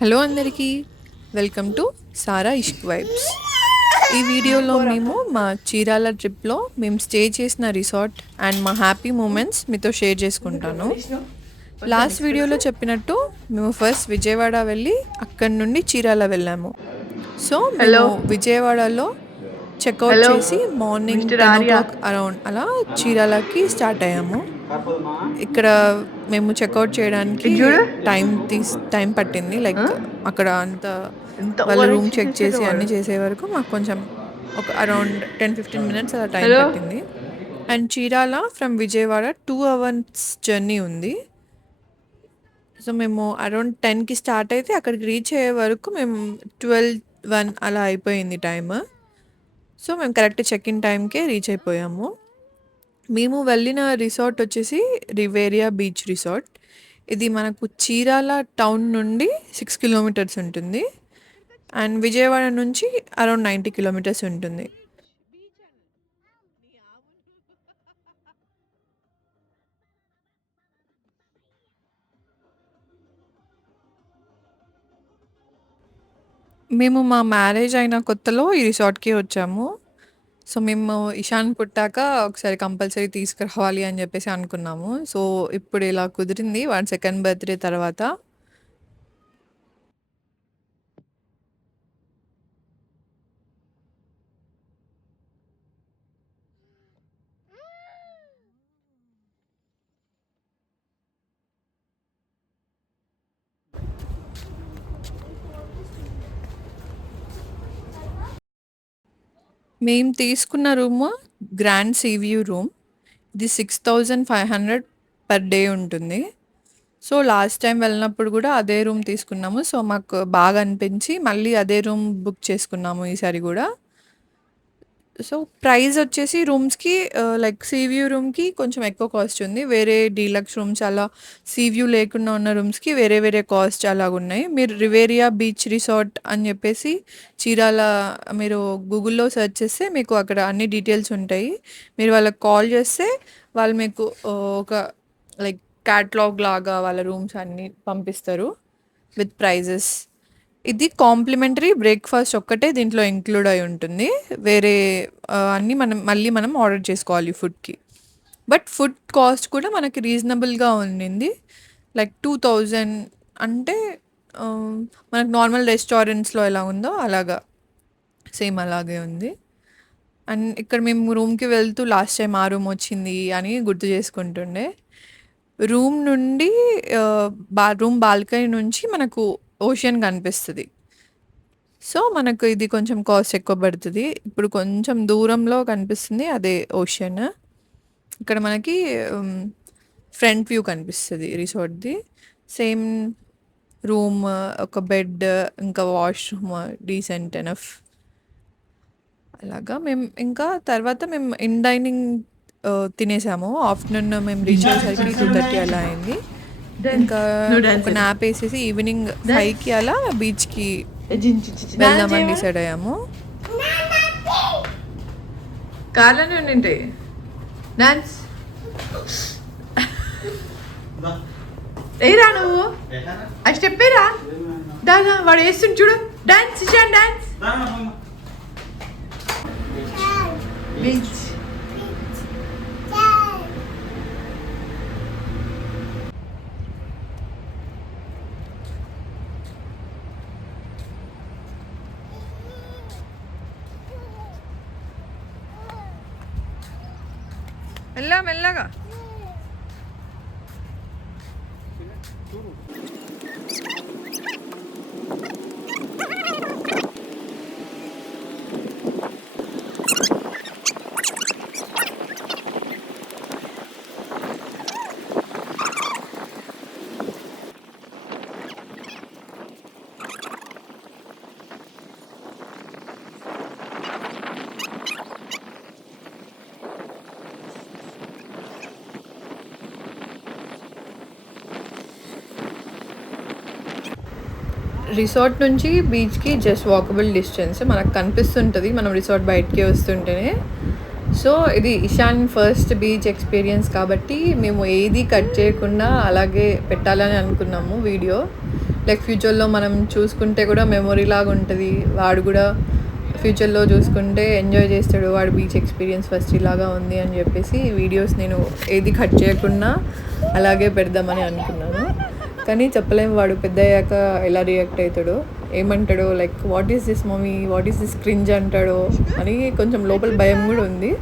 Hello అందరికీ welcome to Sara Ishq vibes. ఈ వీడియోలో మేము మా చీరాల ట్రిప్లో మేము స్టే చేసిన రిసార్ట్ అండ్ మా హ్యాపీ మూమెంట్స్ మీతో షేర్ చేసుకుంటాను. లాస్ట్ వీడియోలో చెప్పినట్టు మేము ఫస్ట్ విజయవాడ వెళ్ళి అక్కడి నుండి చీరాల వెళ్ళాము. సో హలో మేము విజయవాడలో చెక్అవుట్ హలో చేసి మార్నింగ్ మిస్టర్ 10 ఆర్య అరౌండ్ అలా చీరాలకి స్టార్ట్ అయ్యాము. ఇక్కడ మేము చెక్అవుట్ చేయడానికి ఇది చూడు టైం పట్టింది. ఆ? లైక్ అక్కడ అంత ఎంత వాళ్ళ ఓవర్ రూమ్ యాక్షన్ చెక్ చేసాడు చేసి వాడు. అన్నీ చేసే వరకు మాకు కొంచెం ఒక అరౌండ్ 10-15 మినిట్స్ అలా టైం హలో పట్టింది. And Chirala from Vijayawada 2 hours journey ఉంది. సో మేము అరౌండ్ 10కి స్టార్ట్ అయితే అక్కడికి రీచ్ అయ్యే వరకు మేము 12-1 అలా అయిపోయింది టైమ్. సో మేము కరెక్ట్ చెక్ ఇన్ టైంకే రీచ్ అయిపోయాము. మేము వెళ్ళిన రిసార్ట్ వచ్చేసి రివేరియా బీచ్ రిసార్ట్. ఇది మనకు చీరాల టౌన్ నుండి 6 కిలోమీటర్స్ ఉంటుంది. అండ్ విజయవాడ నుంచి అరౌండ్ 90 కిలోమీటర్స్ ఉంటుంది. మేము మా మ్యారేజ్ అయిన కొత్తలో ఈ రిసార్ట్‌కి వచ్చాము. సో మేము ఇషాన్ పుట్టాక ఒకసారి కంపల్సరీ తీసుకురావాలి అని చెప్పేసి అనుకున్నాము. సో ఇప్పుడు ఇలా కుదిరింది వాడి సెకండ్ బర్త్‌డే తర్వాత. మేము తీసుకున్న room grand see view room. ఇది 6500 పర్ డే ఉంటుంది. సో లాస్ట్ టైం వెళ్ళినప్పుడు కూడా అదే రూమ్ తీసుకున్నాము. సో మాకు బాగా అనిపించి మళ్ళీ అదే రూమ్ బుక్ చేసుకున్నాము ఈసారి కూడా. సో ప్రైస్ వచ్చేసి రూమ్స్‌కి లైక్ సీ వ్యూ రూమ్‌కి కొంచెం ఎక్కువ కాస్ట్ ఉంది. వేరే డీలక్స్ రూమ్స్ అలా సీ వ్యూ లేకుండా ఉన్న రూమ్స్‌కి వేరే వేరే కాస్ట్ అలాగున్నాయి. మీరు రివేరియా బీచ్ రిసార్ట్ అని చెప్పేసి చీరాల మీరు గూగుల్‌లో సెర్చ్ చేస్తే మీకు అక్కడ అన్ని డీటెయిల్స్ ఉంటాయి. మీరు వాళ్ళకి కాల్ చేస్తే వాళ్ళు మీకు ఒక లైక్ క్యాటలాగ్ లాగా వాళ్ళ రూమ్స్ అన్నీ పంపిస్తారు విత్ ప్రైజెస్. ఇది కాంప్లిమెంటరీ బ్రేక్‌ఫాస్ట్ ఒక్కటే దీంట్లో ఇంక్లూడ్ అయి ఉంటుంది. వేరే అన్నీ మనం ఆర్డర్ చేసుకోవాలి ఫుడ్‌కి. బట్ ఫుడ్ కాస్ట్ కూడా మనకి రీజనబుల్‌గా ఉండింది. లైక్ 2000 అంటే ఆహ్, మనకు నార్మల్ రెస్టారెంట్స్‌లో ఎలా ఉందో అలాగా సేమ్ అలాగే ఉంది. అండ్ ఇక్కడ మేము రూమ్‌కి వెళ్తూ లాస్ట్ టైమ్ ఆ రూమ్ వచ్చింది అని గుర్తు చేసుకుంటుండే. రూమ్ నుండి రూమ్ బాల్కనీ నుంచి మనకు ఓషన్ కనిపిస్తది. సో, మనకు ఇది కొంచెం కాస్ట్ ఎక్కువ పడతది. ఇప్పుడు కొంచెం దూరంలో కనిపిస్తుంది అదే ఓషన్. ఇక్కడ మనకి హ్మ్, ఫ్రంట్ వ్యూ కనిపిస్తది రిసార్ట్‌ది. సేమ్ రూమ్, ఒక బెడ్, ఇంకా వాష్‌రూమ్ డీసెంట్ ఎనఫ్. అలాగా మేము ఇంకా తర్వాత మేము డైనింగ్ తినేసాము. ఆఫ్టర్‌నూన్ మేము రీచ్ అయ్యేసరికి 2:30 అలా అయింది. డాన్స్ ఇంకా నువ్వు ఒక డాన్స్ న్యాప్ ఏసేసి ఈవినింగ్ డాన్స్ 5కి అలా బీచ్‌కి డాన్స్ వెళ్దామని చేయమని డిసైడ్ అయ్యాము. కార్లోనే ఉండింటి డాన్స్ ఏరా నువ్వు ఆ స్టెప్ ఏరా దాదా వాడు వేస్తుంది చూడు డాన్స్ ఇచ్చాను డాన్స్ బీచ్ మెల్లగా రిసార్ట్ నుంచి బీచ్‌కి జస్ట్ వాకబుల్ డిస్టెన్స్. మనకు కనిపిస్తుంటది మనం రిసార్ట్ బయటికి వస్తుంటేనే. సో, ఇది ఇషాన్ ఫస్ట్ బీచ్ ఎక్స్‌పీరియన్స్ కాబట్టి మేము ఏది కట్ చేయకుండా అలాగే పెట్టాలని అనుకున్నాము వీడియో. లైక్ ఫ్యూచర్లో మనం చూసుకుంటే కూడా మెమొరీ లాగా ఉంటుంది. వాడు కూడా ఫ్యూచర్లో చూసుకుంటే ఎంజాయ్ చేస్తాడు. వాడు బీచ్ ఎక్స్పీరియన్స్ ఫస్ట్ ఇలాగా ఉంది అని చెప్పేసి వీడియోస్ నేను ఏది కట్ చేయకుండా అలాగే పెడదామని అనుకున్నాను. కానీ చెప్పలేము వాడు పెద్ద అయ్యాక ఎలా రియాక్ట్ అవుతాడో, ఏమంటాడో, like what is this mummy, what is this cringe అంటాడో అని కొంచెం లోపల భయం కూడా ఉంది.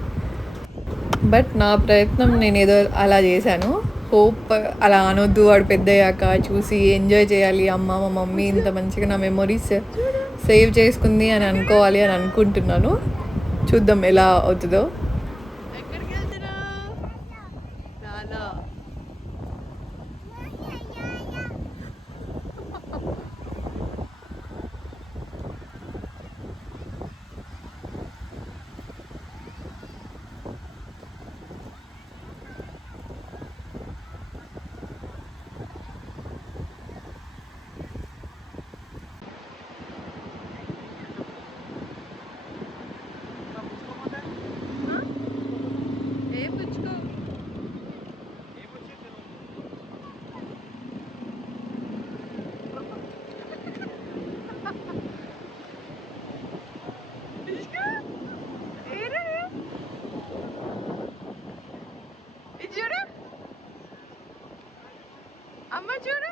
బట్ నా ప్రయత్నం నేను ఏదో అలా చేశాను. హోప్ అలా అనొద్దు, వాడు పెద్ద అయ్యాక చూసి ఎంజాయ్ చేయాలి, అమ్మ మా మమ్మీ ఇంత మంచిగా నా మెమొరీస్ సేవ్ చేసుకుంది అని అనుకోవాలి అని అనుకుంటున్నాను. చూద్దాం ఎలా అవుతుందో. అమ్మ చూడు,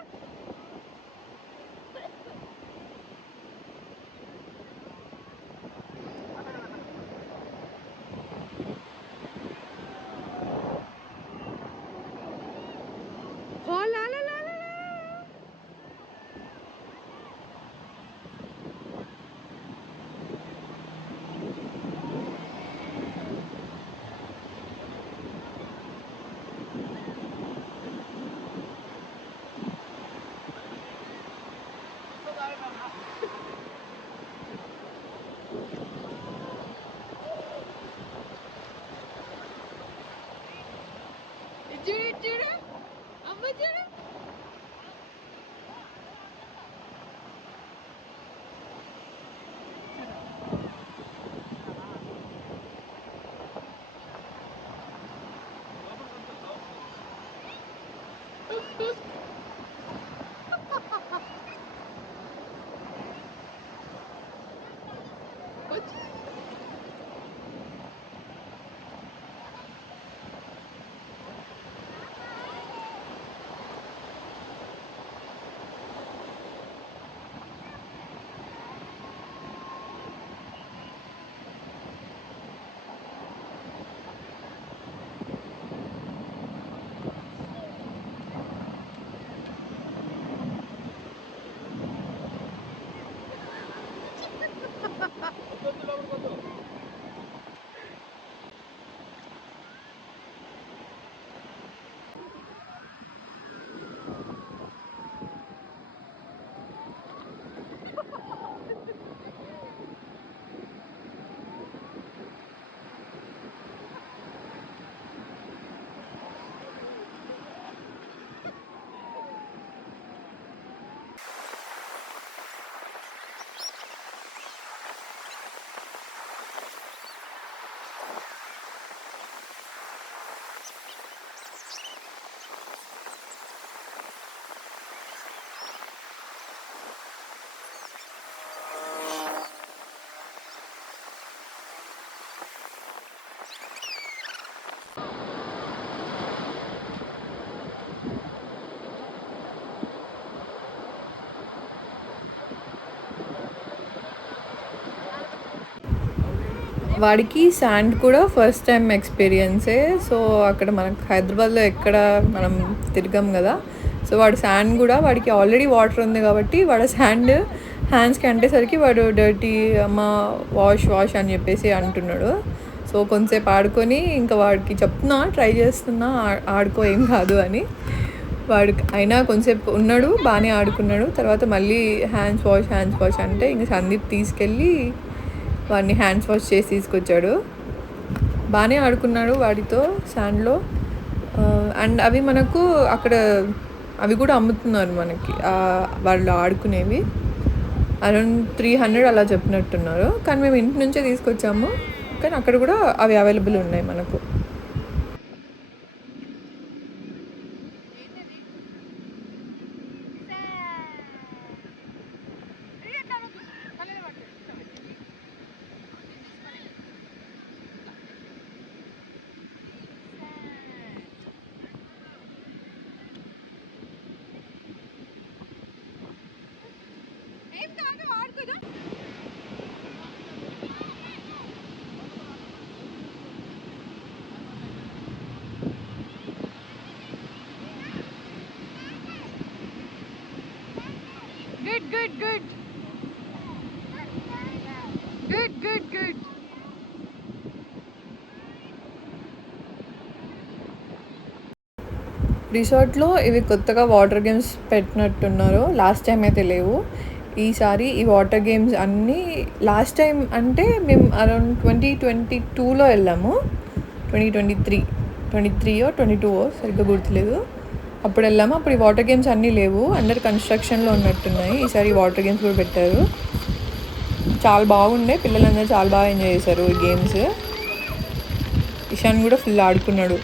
చూడు చూడు, అమ్మ చూడు. వాడికి శాండ్ కూడా ఫస్ట్ టైం ఎక్స్పీరియన్సే. సో అక్కడ మనకు హైదరాబాద్లో ఎక్కడ మనం తిరగం కదా. సో వాడు శాండ్ కూడా, వాడికి ఆల్రెడీ వాటర్ ఉంది కాబట్టి వాడు శాండ్ హ్యాండ్స్కి అంటేసరికి వాడు డర్టీ అమ్మ వాష్ వాష్ అని చెప్పేసి అంటున్నాడు. సో కొంతసేపు ఆడుకొని ఇంకా వాడికి చెప్తున్నా, ట్రై చేస్తున్నా ఆడుకో ఏం కాదు అని. వాడికి అయినా కొంతసేపు ఉన్నాడు, బాగానే ఆడుకున్నాడు. తర్వాత మళ్ళీ హ్యాండ్స్ వాష్ అంటే ఇంకా సందీప్ తీసుకెళ్ళి వాడిని హ్యాండ్స్ వాష్ చేసి తీసుకొచ్చాడు. బాగానే ఆడుకున్నాడు వాడితో శాండ్లో. అండ్ అవి మనకు అక్కడ అవి కూడా అమ్ముతున్నారు మనకి, వాళ్ళు ఆడుకునేవి. అరౌండ్ 300 అలా చెప్పినట్టున్నారు. కానీ మేము ఇంటి నుంచే తీసుకొచ్చాము, కానీ అక్కడ కూడా అవి అవైలబుల్ ఉన్నాయి మనకు. Good good good good good good. రిసార్ట్లో ఇవి కొత్తగా వాటర్ గేమ్స్ పెట్టినట్టున్నారు. లాస్ట్ టైం అయితే లేవు. ఈసారి ఈ వాటర్ గేమ్స్ అన్నీ లాస్ట్ టైం అంటే మేము అరౌండ్ 2022లో వెళ్ళాము. 2023 22 సరిగ్గా గుర్తులేదు. అప్పుడు వెళ్ళాము. అప్పుడు ఈ వాటర్ గేమ్స్ అన్నీ లేవు, అండర్ కన్స్ట్రక్షన్లో ఉన్నట్టున్నాయి. ఈసారి వాటర్ గేమ్స్ కూడా పెట్టారు. చాలా బాగుండే, పిల్లలందరూ చాలా బాగా ఎంజాయ్ చేశారు ఈ గేమ్స్. ఇషాన్ కూడా ఫుల్ ఆడుకున్నాడు.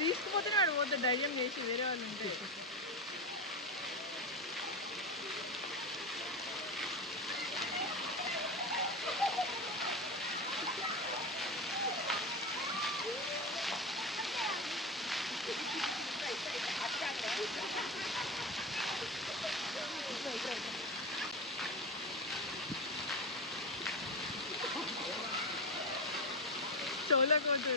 తీసుకుపోతే వాడు పోతే ధైర్యం చేసి వేరే వాళ్ళు ఉంటే. చోలకోతుంది.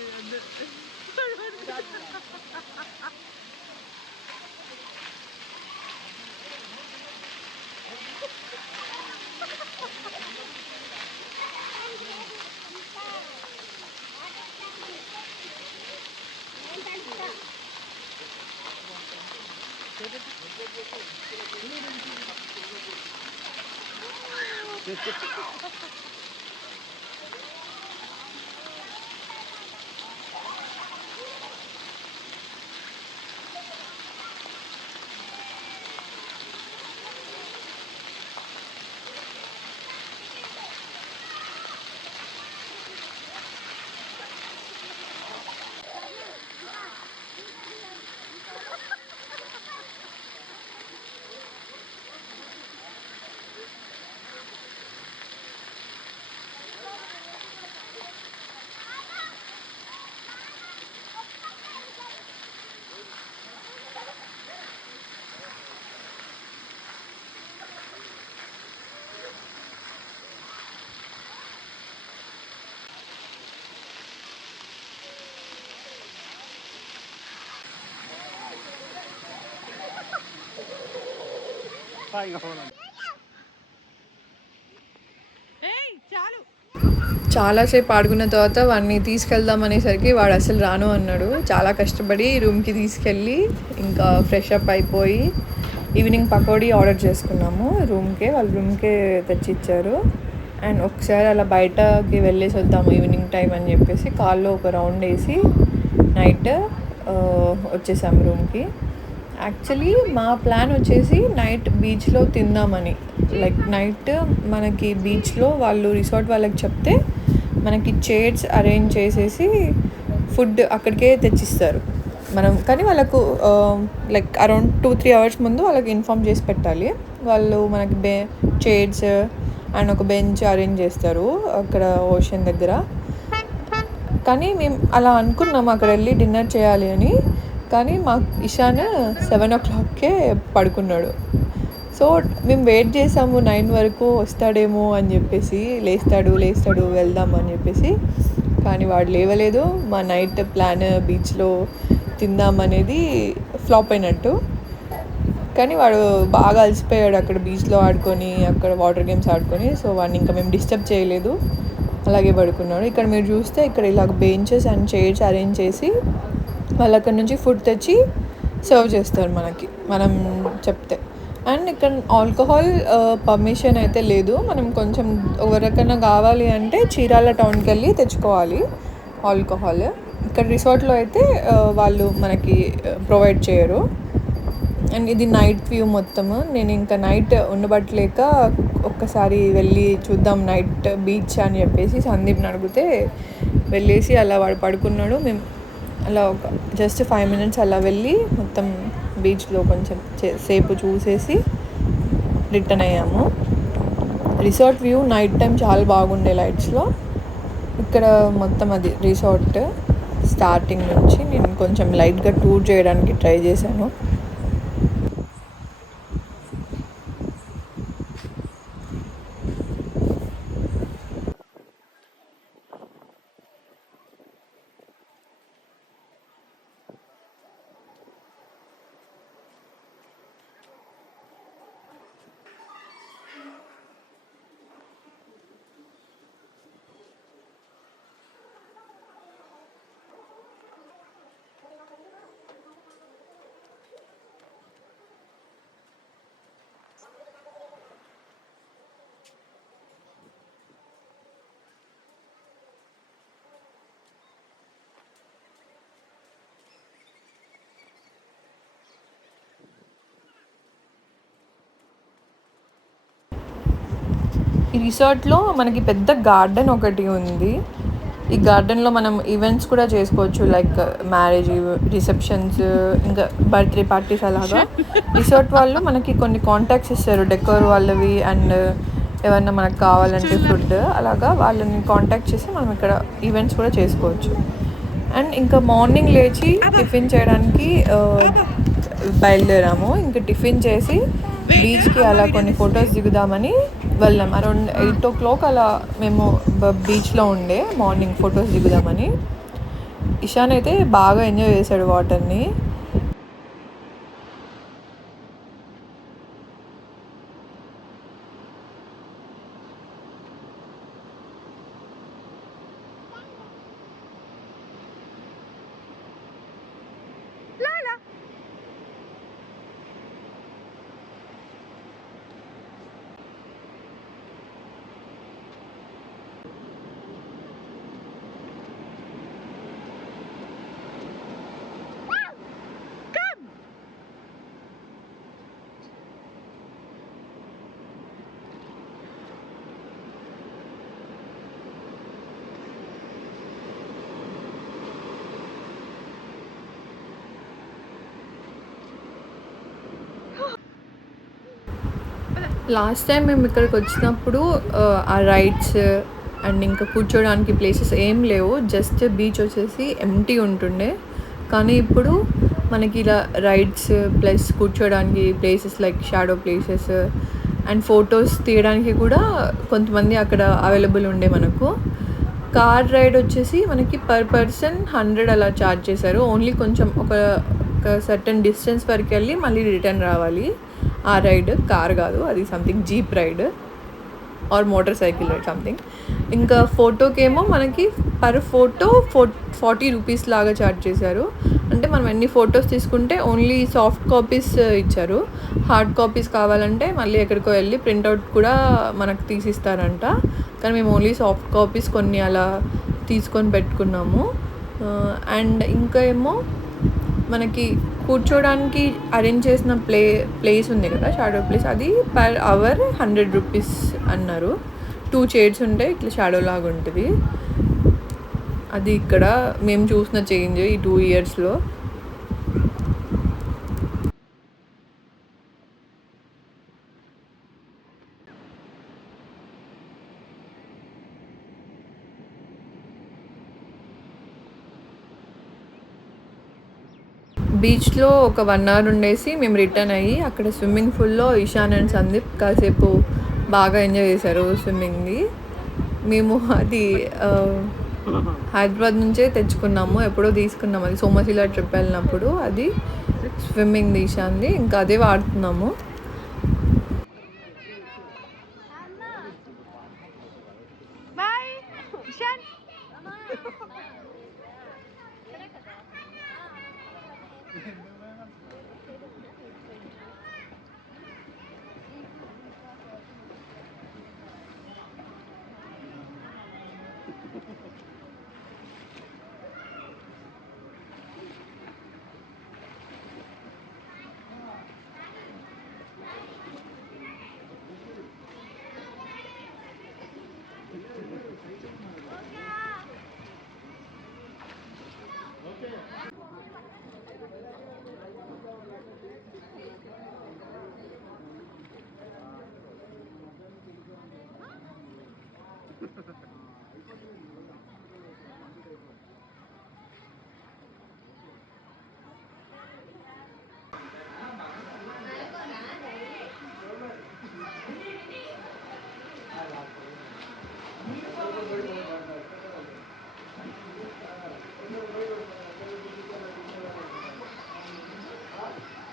చాలాసేపు ఆడుకున్న తర్వాత వాడిని తీసుకెళ్దాం అనేసరికి వాడు అసలు రాను అన్నాడు. చాలా కష్టపడి రూమ్కి తీసుకెళ్ళి ఇంకా ఫ్రెష్ అప్ అయిపోయి ఈవినింగ్ పకోడీ ఆర్డర్ చేసుకున్నాము. వాళ్ళ రూమ్కే తెచ్చిచ్చారు. అండ్ ఒకసారి అలా బయటకి వెళ్ళేసి వద్దాము ఈవినింగ్ టైం అని చెప్పేసి కార్లో ఒక రౌండ్ వేసి నైట్ వచ్చేసాము రూమ్కి. యాక్చువల్లీ మా ప్లాన్ వచ్చేసి నైట్ బీచ్లో తిందామని. లైక్ నైట్ మనకి బీచ్లో వాళ్ళు రిసార్ట్ వాళ్ళకి చెప్తే మనకి చైర్స్ అరేంజ్ చేసేసి ఫుడ్ అక్కడికే తెచ్చిస్తారు మనం. కానీ వాళ్ళకు లైక్ అరౌండ్ 2-3 hours ముందు వాళ్ళకి ఇన్ఫామ్ చేసి పెట్టాలి. వాళ్ళు మనకి చైర్స్ అండ్ ఒక బెంచ్ అరేంజ్ చేస్తారు అక్కడ ఓషన్ దగ్గర. కానీ మేము అలా అనుకున్నాము అక్కడ వెళ్ళి డిన్నర్ చేయాలి అని. కానీ మాకు ఇషాన్ 7 o'clockకే పడుకున్నాడు. సో మేము వెయిట్ చేసాము 9 వరకు వస్తాడేమో అని చెప్పేసి, లేస్తాడు వెళ్దాము అని చెప్పేసి. కానీ వాడు లేవలేదు. మా నైట్ ప్లాన్ బీచ్లో తిందామనేది ఫ్లాప్ అయినట్టు. కానీ వాడు బాగా అలసిపోయాడు అక్కడ బీచ్లో ఆడుకొని, అక్కడ వాటర్ గేమ్స్ ఆడుకొని. సో వాడిని ఇంకా మేము డిస్టర్బ్ చేయలేదు, అలాగే పడుకున్నాడు. ఇక్కడ మీరు చూస్తే ఇక్కడ ఇలాగ బెంచెస్ అండ్ చైర్స్ అరేంజ్ చేసి వాళ్ళు అక్కడ నుంచి ఫుడ్ తెచ్చి సర్వ్ చేస్తారు మనకి, మనం చెప్తే. అండ్ ఇక్కడ ఆల్కహాల్ పర్మిషన్ అయితే లేదు. మనం కొంచెం ఎవరికైనా కావాలి అంటే చీరాల టౌన్‌కెళ్ళి తెచ్చుకోవాలి ఆల్కహాల్. ఇక్కడ రిసార్ట్‌లో అయితే వాళ్ళు మనకి ప్రొవైడ్ చేయరు. అండ్ ఇది నైట్ వ్యూ మొత్తము. నేను ఇంకా నైట్ ఉండబట్టలేక ఒక్కసారి వెళ్ళి చూద్దాం నైట్ బీచ్ అని చెప్పేసి సందీప్‌ని అడిగితే వెళ్ళేసి అలా వాడు పడుకున్నాడు. మేము అలా ఒక జస్ట్ 5 మినిట్స్ అలా వెళ్ళి మొత్తం బీచ్‌లో కొంచెం సేపు చూసేసి రిటర్న్ అయ్యాము. రిసార్ట్ వ్యూ నైట్ టైం చాలా బాగుండే లైట్స్‌లో. ఇక్కడ మొత్తం అది రిసార్ట్ స్టార్టింగ్ నుంచి నేను కొంచెం లైట్‌గా టూర్ చేయడానికి ట్రై చేశాను. ఈ రిసార్ట్‌లో మనకి పెద్ద గార్డెన్ ఒకటి ఉంది. ఈ గార్డెన్‌లో మనం ఈవెంట్స్ కూడా చేసుకోవచ్చు. లైక్ మ్యారేజ్ రిసెప్షన్స్, ఇంకా బర్త్‌డే పార్టీస్ అలాగా. రిసార్ట్ వాళ్ళు మనకి కొన్ని కాంటాక్ట్స్ ఇస్తారు. డెకోర్ వాళ్ళవి అండ్ ఏమన్నా మనకు కావాలంటే ఫుడ్ అలాగా వాళ్ళని కాంటాక్ట్ చేసి మనం ఇక్కడ ఈవెంట్స్ కూడా చేసుకోవచ్చు. అండ్ ఇంకా మార్నింగ్ లేచి టిఫిన్ చేయడానికి బయలుదేరాము. ఇంకా టిఫిన్ చేసి బీచ్‌కి అలా కొన్ని ఫొటోస్ దిగుదామని వెళ్ళాం. అరౌండ్ 8:00 అలా మేము బీచ్‌లో ఉండే మార్నింగ్ ఫొటోస్ దిగుదామని. ఇషాన్ అయితే బాగా ఎంజాయ్ చేశాడు వాటర్‌ని. లాస్ట్ టైం మేము ఇక్కడికి వచ్చినప్పుడు ఆ రైడ్స్ అండ్ ఇంకా కూర్చోడానికి ప్లేసెస్ ఏం లేవు. జస్ట్ బీచ్ వచ్చేసి ఎంప్టీ ఉంటుండే. కానీ ఇప్పుడు మనకి ఇలా రైడ్స్ ప్లస్ కూర్చోడానికి places like shadow places and photos తీయడానికి కూడా కొంతమంది అక్కడ అవైలబుల్ ఉండే మనకు. కార్ రైడ్ వచ్చేసి మనకి పర్ పర్సన్ 100 అలా ఛార్జ్ చేశారు. ఓన్లీ కొంచెం ఒక సర్టెన్ డిస్టెన్స్ వరకు వెళ్ళి మళ్ళీ రిటర్న్ రావాలి. ఆ రైడ్ కార్ కాదు, అది something jeep ride or motorcycle ride something. ఇంకా ఫోటోకేమో మనకి పర్ ఫోటో 40 రూపీస్ లాగా ఛార్జ్ చేశారు. అంటే మనం ఎన్ని ఫొటోస్ తీసుకుంటే ఓన్లీ సాఫ్ట్ కాపీస్ ఇచ్చారు. హార్డ్ కాపీస్ కావాలంటే మళ్ళీ ఎక్కడికో వెళ్ళి ప్రింట్అవుట్ కూడా మనకు తీసిస్తారంట. కానీ మేము ఓన్లీ సాఫ్ట్ కాపీస్ కొన్ని అలా తీసుకొని పెట్టుకున్నాము. అండ్ ఇంకా ఏమో మనకి కూర్చోడానికి అరేంజ్ చేసిన ప్లేస్ ఉంది కదా, షాడో ప్లేస్, అది పర్ అవర్ 100 రూపీస్ అన్నారు. 2 చైర్స్ ఉంటాయి, ఇట్లా షాడో లాగా ఉంటుంది. అది ఇక్కడ మేము చూసిన చేంజ్ ఈ 2 ఇయర్స్లో. బీచ్‌లో ఒక 1 అవర్ ఉండేసి మేము రిటర్న్ అయ్యి అక్కడ స్విమ్మింగ్ పూల్‌లో ఇషాన్ అండ్ సందీప్ కాసేపు బాగా ఎంజాయ్ చేశారు స్విమ్మింగ్‌ది. మేము అది హైదరాబాద్ నుంచే తెచ్చుకున్నాము. ఎప్పుడో తీసుకున్నాము అది సోమశిల ట్రిప్ వెళ్ళినప్పుడు. అది స్విమ్మింగ్‌ది ఇషాన్‌ది. ఇంకా అదే వాడుతున్నాము.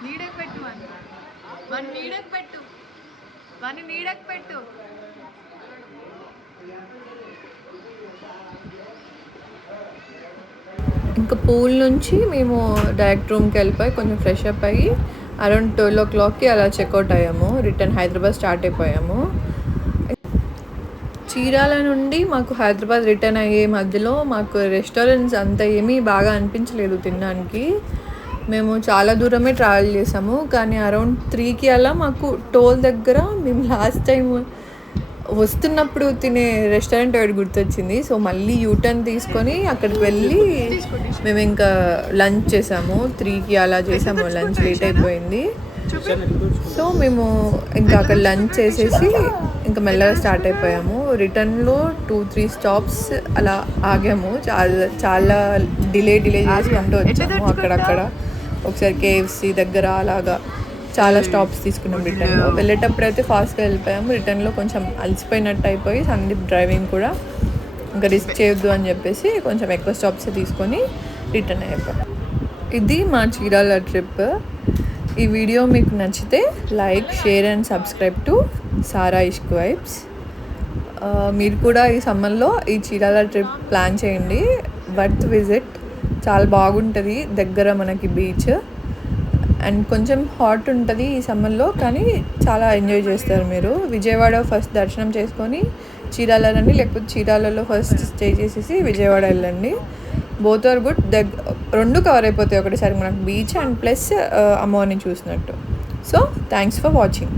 నీడకు పెట్టు వన్ నీడకు పెట్టు వన్ నీడకు పెట్టు. ఇంకా పూల్ నుంచి మేము డైరెక్ట్ రూమ్కి వెళ్ళిపోయి కొంచెం ఫ్రెష్ అప్ అయ్యి అరౌండ్ 12 o'clockకి అలా చెక్అవుట్ అయ్యాము. రిటర్న్ హైదరాబాద్ స్టార్ట్ అయిపోయాము. చీరాల నుండి మాకు హైదరాబాద్ రిటర్న్ అయ్యే మధ్యలో మాకు రెస్టారెంట్స్ అంత ఏమీ బాగా అనిపించలేదు తినడానికి. మేము చాలా దూరమే ట్రావెల్ చేసాము, కానీ అరౌండ్ 3కి అలా మాకు టోల్ దగ్గర మేము లాస్ట్ టైం వస్తున్నప్పుడు తినే రెస్టారెంట్ ఒకటి గుర్తొచ్చింది. సో మళ్ళీ యూటర్న్ తీసుకొని అక్కడికి వెళ్ళి మేము ఇంకా లంచ్ చేసాము. 3కి అలా చేసాము లంచ్, లేట్ అయిపోయింది. సో మేము ఇంకా అక్కడ లంచ్ చేసేసి ఇంకా మెల్లగా స్టార్ట్ అయిపోయాము. రిటర్న్లో 2-3 స్టాప్స్ అలా ఆగాము. చాలా డిలే చేసుకుంటూ వచ్చాము. అక్కడక్కడ ఒకసారి KFC దగ్గర అలాగా చాలా స్టాప్స్ తీసుకున్నాం. రిటర్న్లో వెళ్ళేటప్పుడు అయితే ఫాస్ట్గా వెళ్ళిపోయాము. రిటర్న్లో కొంచెం అలసిపోయినట్టు అయిపోయి సందీప్ డ్రైవింగ్ కూడా ఇంకా రిస్క్ చేయొద్దు అని చెప్పేసి కొంచెం ఎక్కువ స్టాప్స్ తీసుకొని రిటర్న్ అయిపోయాం. ఇది మా చీరాల ట్రిప్. ఈ వీడియో మీకు నచ్చితే like, share and subscribe to Sara Ishq vibes. మీరు కూడా ఈ సమ్మర్లో ఈ చీరాల ట్రిప్ ప్లాన్ చేయండి. వర్త్ విజిట్, చాలా బాగుంటుంది. దగ్గర మనకి బీచ్ అండ్ కొంచెం హాట్ ఉంటుంది ఈ సమ్మర్లో, కానీ చాలా ఎంజాయ్ చేస్తారు మీరు. విజయవాడ ఫస్ట్ దర్శనం చేసుకొని చీరాల రండి, లేకపోతే చీరాలలో ఫస్ట్ స్టే చేసేసి విజయవాడ వెళ్ళండి. Both are good. రెండు కవర్ అయిపోతాయి ఒకటేసారి మనకు, బీచ్ అండ్ ప్లస్ అమ్మవారిని చూసినట్టు. So thanks for watching.